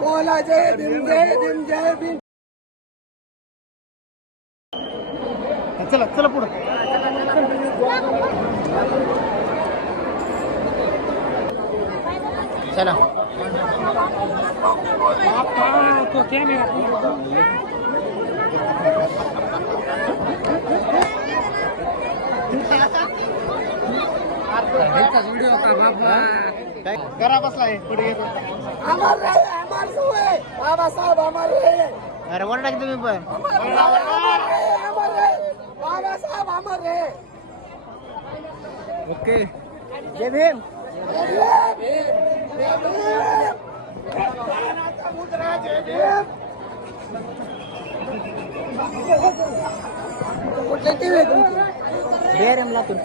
बोला जय भीम जय भीम जय भीम. चला चला पुढे. चला करा बसलाय पुढे बाबासाहेब अमर रे. अरे वरडा की तुम्ही पण बाबासाहेब अमर रे. ओके जय भीम. कुठले टीव्ही तुमची बेरम लातूर.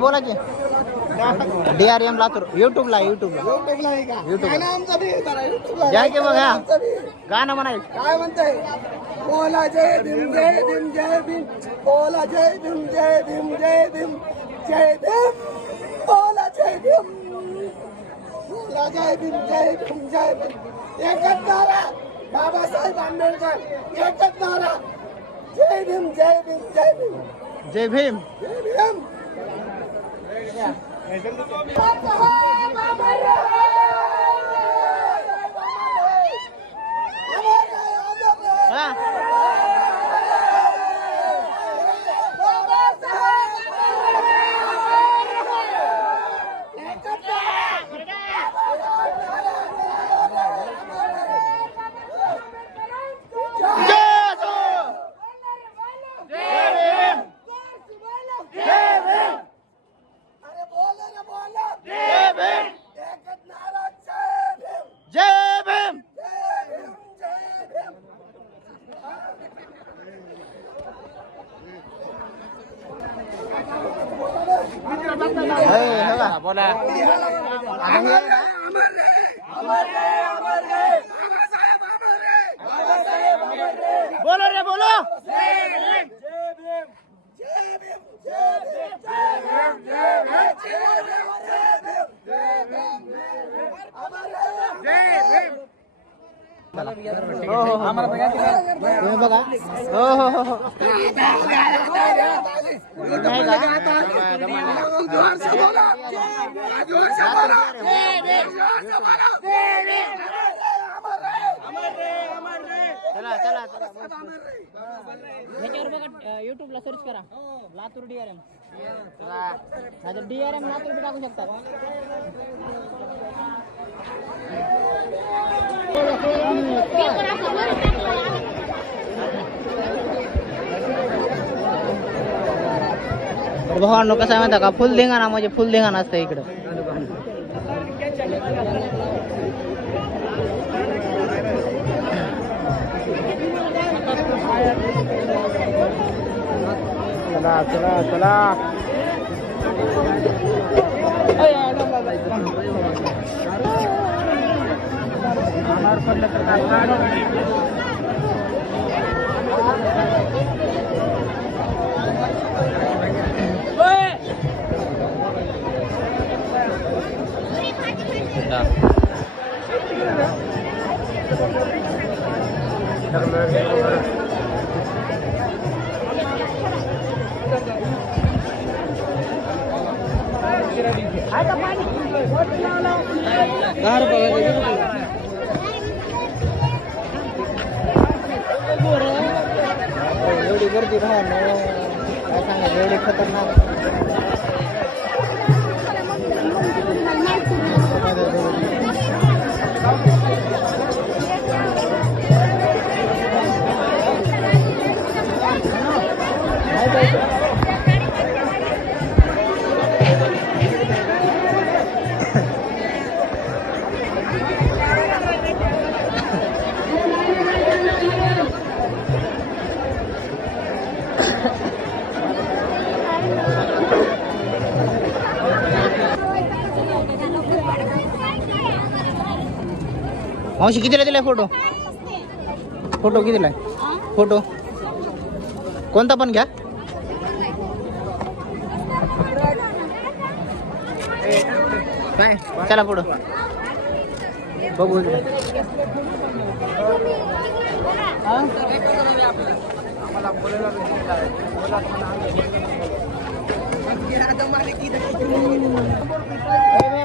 बोला की DRM लातूर. युट्यूबला जाय की बघा गाणं म्हणायचं. काय म्हणताय? बोला जय भीम जय भीम जय भीम. बोला जय भीम जय भीम जय भीम जय भीम. बोला जय भीम. बोला जय भीम जय भीम जय भीम. एकच नारा बाबासाहेब आंबेडकर. एकच नारा जय भीम जय भीम जय भीम जय भीम जय भीम. बोला बोलो रे बोलो. बघा चला चला ह्याच्यावर बघा युट्यूबला सर्च करा लातूर DRM. आता DRM लातूर बी टाकू शकता. भावांनो कसं आहे माहिती का फुल धिंगाणा म्हणजे फुल धिंगाणा असतं इकडं. चला चला चला एवढी गर्दी भावांनो काय सांगायचं एवढी खतरनाक. मावशी कितीला दिलाय फोटो? फोटो कितीला आहे? फोटो कोणता पण घ्या. काय चला फोटो बघू इकडे.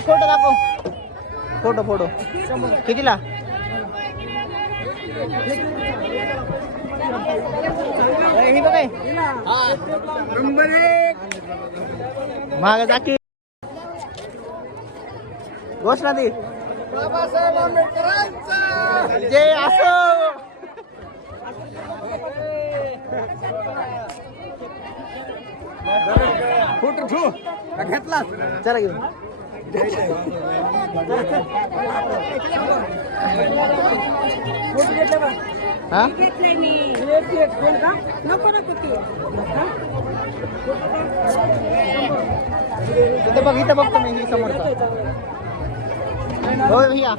फोटो दाखव. फोटो फोटो कितीला? ही बघ महाग जाकी घोषणा दे. बाबासाहेब आंबेडकरांचा जय असो. फोटो ठेव घेतला चला घेऊन. हा इथं बघ, इथं बघतो मी ही समोरचा. हो भैया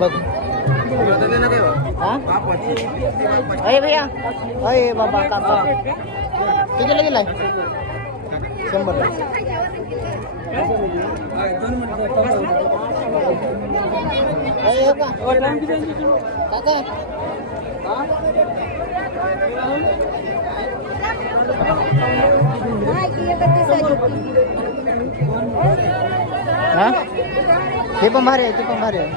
बघ. अरे भैया अरे बाबा काका कितीला दिलाय? 100. काका हा हे पण भारी आहे, ते पण भारी आहे.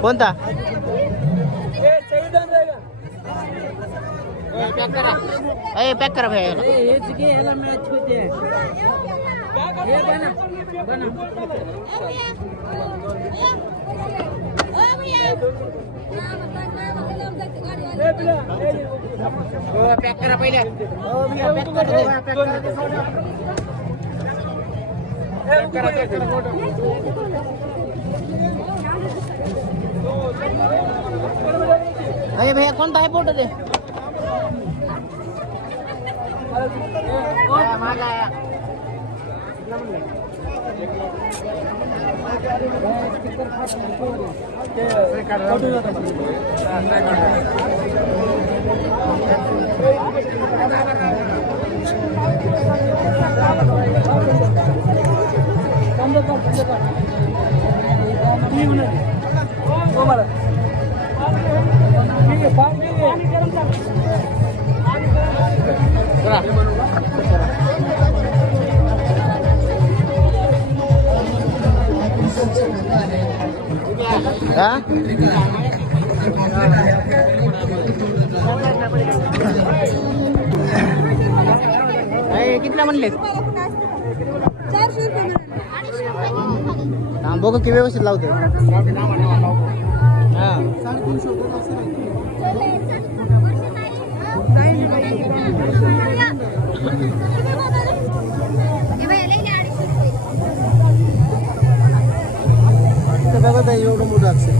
कोणता? पॅक करा भैया. पॅक करा पहिले. अरे भैया कोणता आहे फोटो ते? कितीला म्हणले? 400 रुपये. बघू की व्यवस्थित लावतो. हा बघा एवढं मोठं अक्षर.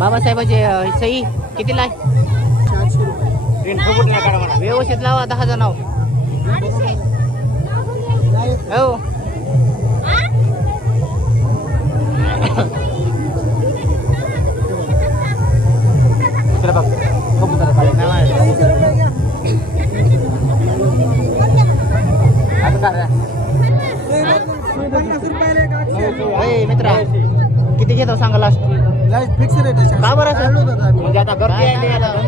बाबासाहेबाची सही कितीला आहे? 400 रुपये. व्यवस्थित लावा. 10 नाव हो. मित्रा किती घेतो सांगा लास्ट? फिक्स रेट आहे. का बरं असं? म्हणजे आता गर्दी आहे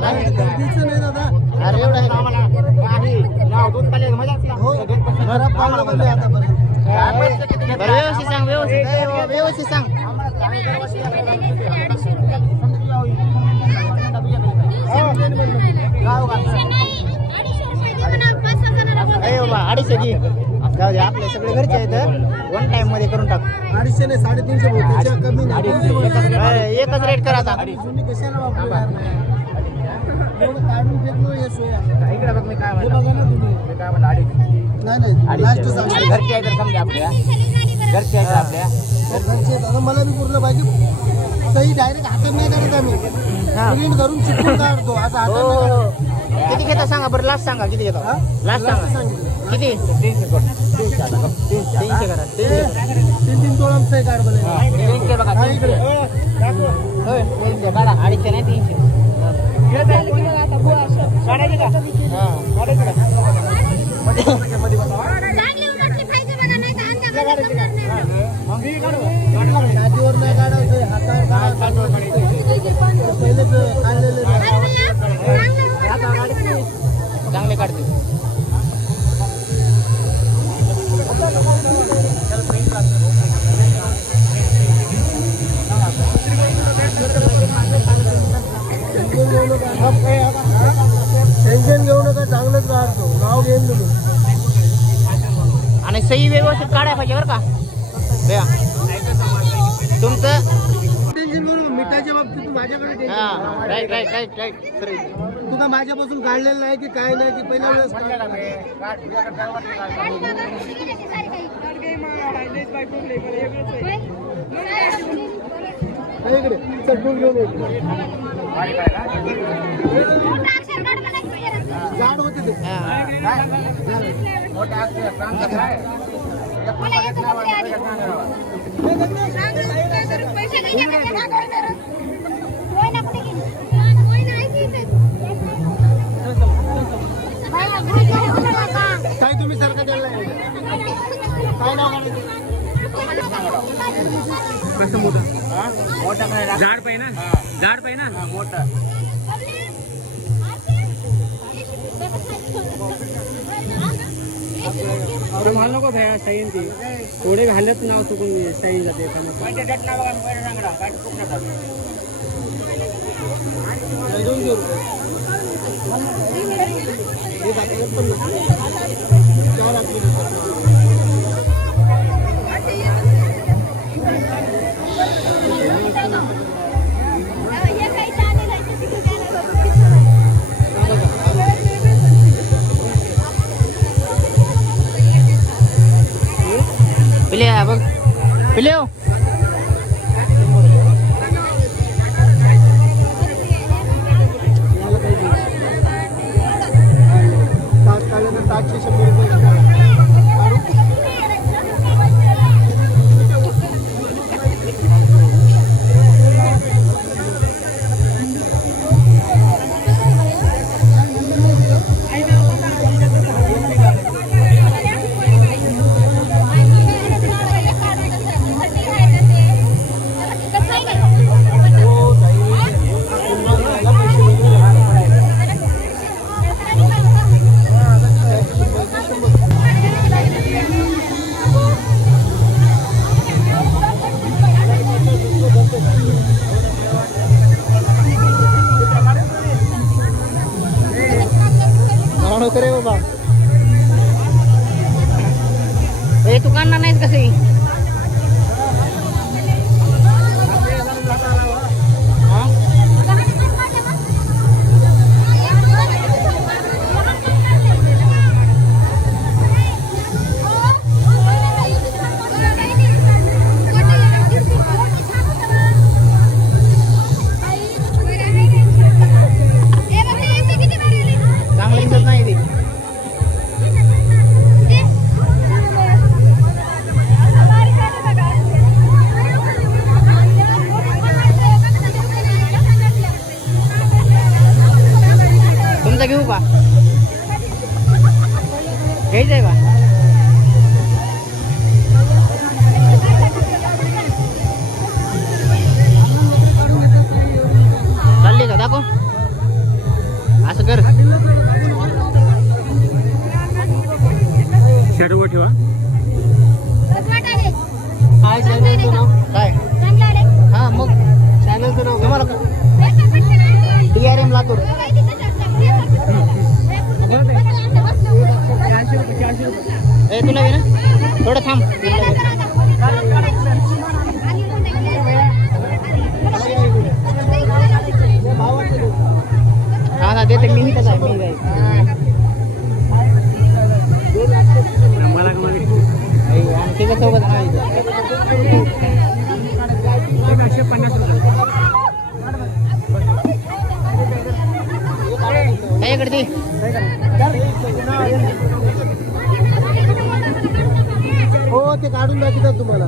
नाही, गर्दीचं नाही दादा. अरे एवढं आहे. हो घरात पाहुणे बोलले आतापर्यंत. बरं व्यवस्थित सांग. व्यवस्थित सांग. अरे बाबा 250 घरची जाऊ दे आपले सगळे घरचे आहेत वन टाइम मध्ये करून टाक 250 नाही 350 बहुतेक कमी नाही एकच रेट करा आता तुम्ही कशाला वापरू यार एवढं काढून फेकलो हे सोया इकडे बघ मी काय हे बघा ना तुम्ही मी काय म्हणलं नाही लास्ट सांगा घरची आहे तर समजा आपल्या घरची आहे आपल्या घरचे दादा मला बी पुरलं पाहिजे सही डायरेक्ट हातात नाही काढत आम्ही प्रिंट करून चिपकून काढतो आता हातात नाही काढत. किती घेता सांगा बरं लास्ट सांगा किती घेता हा? लास्ट Last सांगा सांगितलं. किती 300 करा 3 तोळांचं सही काढ बरं. 300 बघा हा, इकडे. होय 300 काढा 250 नाही 300 काढायचे का हा काढायचे का चांगली उलटली पाहिजे बघा नाही तर आमच्या घरात जमणार नाही. छातीवर नाही काढायचं हातावर काढायचं पहिलेच काढलेलं अरे भैया, चांगलं उलटली पाहिजे बघा. चांगले काढते टेन्शन घेऊ नका चांगलंच काढतो नाव घेऊन तुम्ही आणि सही व्यवस्थित काढायला पाहिजे बरं का भैया तुमचं टेन्शन घेऊ नको मिठाच्या बाबतीत तू माझ्याकडे टेन्शन हा right right right right sir तू का माझ्यापासून काढलेलं नाही की काय नाही की पहिल्या वेळेस काढलं. हा, इकडे चटून घेऊन ये. जाड होते ते काय तुम्ही सारखा द्यायला लागले? काय नाव काढायचं? कसं मोठं झाड पाहिजे ना झाड पाहिजे ना मोठं मला नको भ्या साईन ती थोडे घालत नाव चुकून साईन जाते पिले बघ पिले ताटशे 100 रुपये करे बाबा हे तू काढणार नाहीस कसं चांगलं दिसत नाही ते तुमचा घेऊ का घ्यायचंय का चालली का दाखव असं कर शॅडोवर ठेवा काय चॅनलचं नाव काय हा मग चॅनलचं नाव तुम्हाला DRM लातूर 400 रुपये थोडं थांब. हा ना देते मी कसं आहे मी जाईल. मला का मागे आणि त्याच्यासोबत नाही 150 रुपये. इकडे ते हो ते काढून दाखवतात तुम्हाला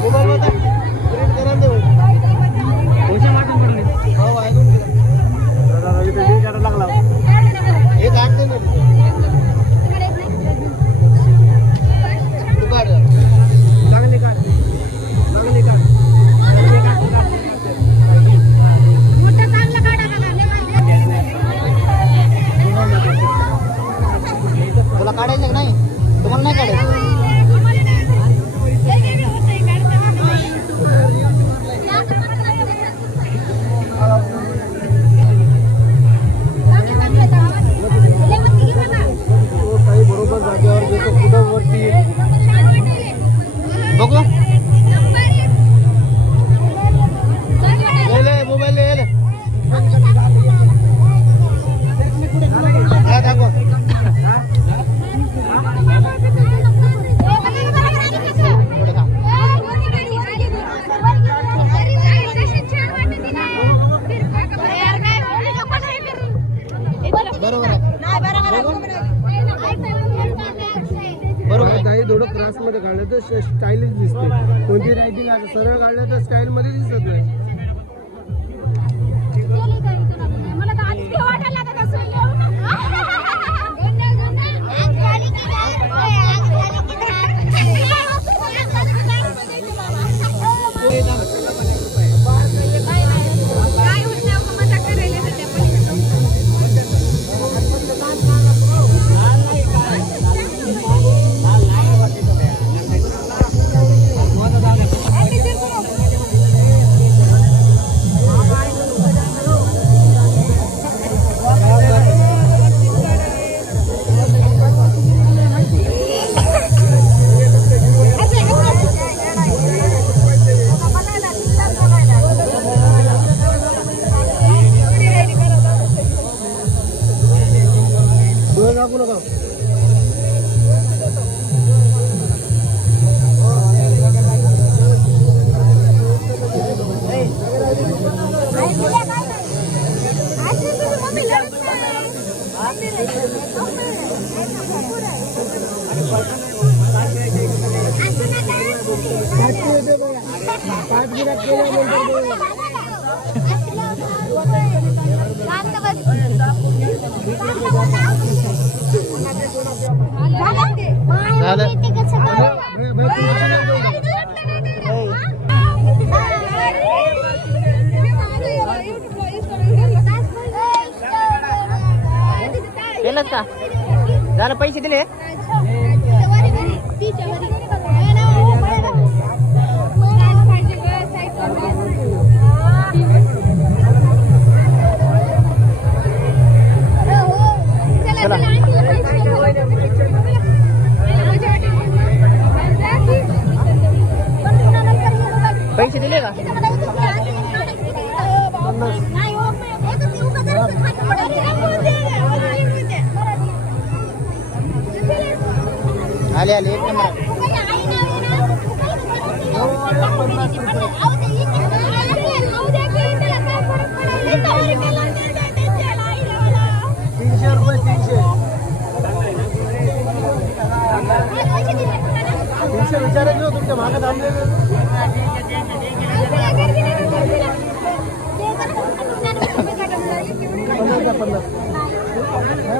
मोबाईल होता प्रिंट करा दे पैसे वाटून पडले. हो ऐकून घे. दादा इथे बिल काढायला लागला. हे काढते ना तिथे. तू काढ चांगली काढ. चांगली काढ. तुला काढायचं का नाही? तुम्हाला नाही काढायचं. काही बरोबर जागेवर घेतो कुठं वरती बघू ले मोबाईल ले हा दाखव थोडं थांब. बरोबर आहे. बरोबर आहे. काही थोडं क्लास मध्ये काढलं तर स्टाईलिश दिसते. कोणती रायटिंग आता सरळ काढलं तर स्टाईल मध्ये दिसत नाही. दाखवू नका पाच गिराक केलं का झालं पैसे दिले पैसे दिले का आले आले एक नंबर तीनशे विचारायचे तुमच्या मागे थांबले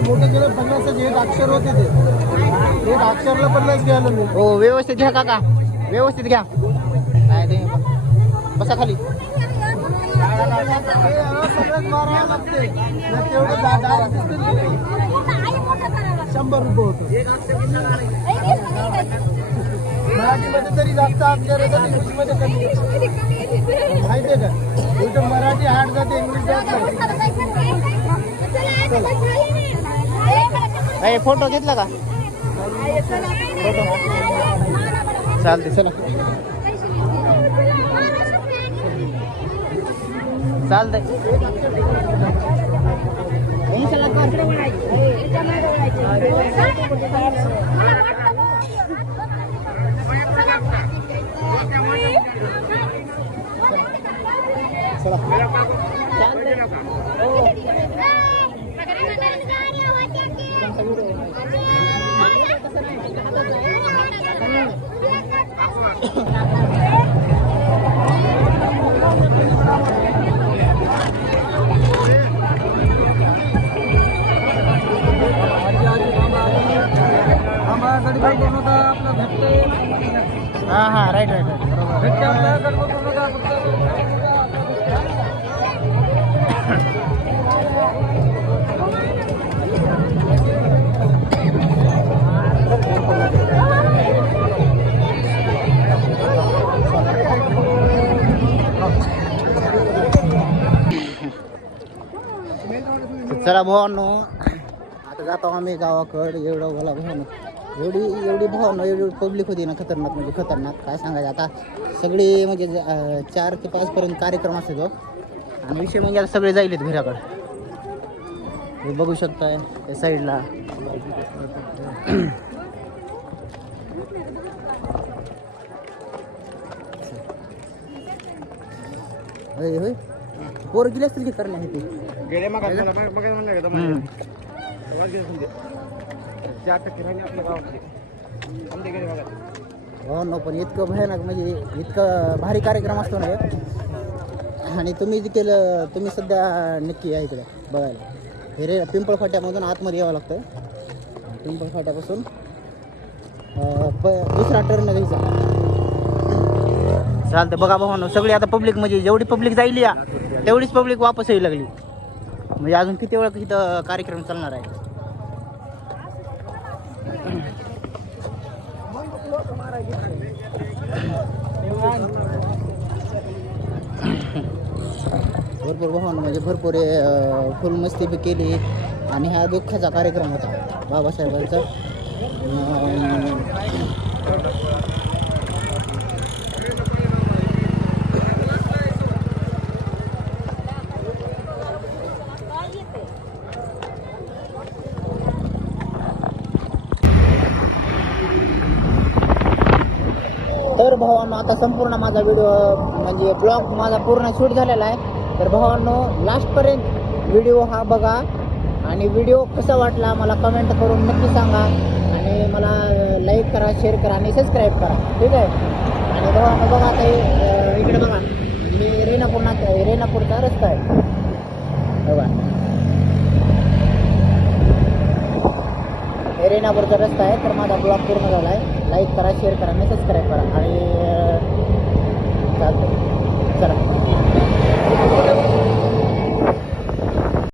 मोठे गेले 50 एक अक्षर होते ते एक अक्षरला 50 घ्यायला मी हो व्यवस्थित घ्या काका व्यवस्थित घ्या काय ते बसा खाली सगळ्यात मारावं लागते तेवढं 100 रुपये होतं मराठीमध्ये तरी जास्त अक्षर येतात इंग्लिशमध्ये कमी माहिती आहे का इथं मराठी हार्ड जाते इंग्लिश जात नाही काय फोटो घेतला का फोटो चालते चला चालतंय हा हा राईट राईट चला भावांनो आता जातो आम्ही गावाकडे. एवढं बोला भावांनो एवढी भावांनो एवढी पब्लिक होती ना खतरनाक म्हणजे खतरनाक काय सांगायचं. आता सगळी म्हणजे 4 ते 5 पर्यंत कार्यक्रम असतो आणि विषय म्हणजे आता सगळे जाईलेत घराकडे. हे बघू शकताय त्या साईडला होय होय पोरं गेले असतील की करण्या ते गेले मग आपल्याला बघायला म्हणलं का आपल्या गावातले आमच्या गेले बघा. हो ना पण इतकं भयानक म्हणजे इतकं भारी कार्यक्रम असतो ना आणि तुम्ही जे केलं तुम्ही सध्या नक्की या इकडे बघायला. हे रे पिंपळ फाट्यामधून आतमध्ये यावं लागतं. पिंपळ फाट्यापासून दुसरा टर्न घ्यायचा. चालतं बघा भावांनो सगळी आता पब्लिक म्हणजे जेवढी पब्लिक जाईल या तेवढीच पब्लिक वापस यायला लागली. म्हणजे अजून किती वेळ इथं कार्यक्रम चालणार आहे. भरपूर भावांनो म्हणजे भरपूर फुल मस्ती बी केली आणि हा दुःखाचा कार्यक्रम होता बाबासाहेबांचा. तर भावांनो आता संपूर्ण माझा व्हिडिओ म्हणजे ब्लॉग माझा पूर्ण शूट झालेला आहे. तर भावांनो लास्टपर्यंत व्हिडिओ हा बघा आणि व्हिडिओ कसा वाटला मला कमेंट करून नक्की सांगा आणि मला लाईक करा शेअर करा आणि सबस्क्राईब करा ठीक आहे. आणि भावांनो बघा आता इकडे बघा मी रेणापूरचा रस्ता आहे बघा. हे रेणापूरचा रस्ता आहे. तर माझा ब्लॉग पूर्ण झाला आहे. लाईक करा शेअर करा आणि सबस्क्राईब करा आणि चालतं चला.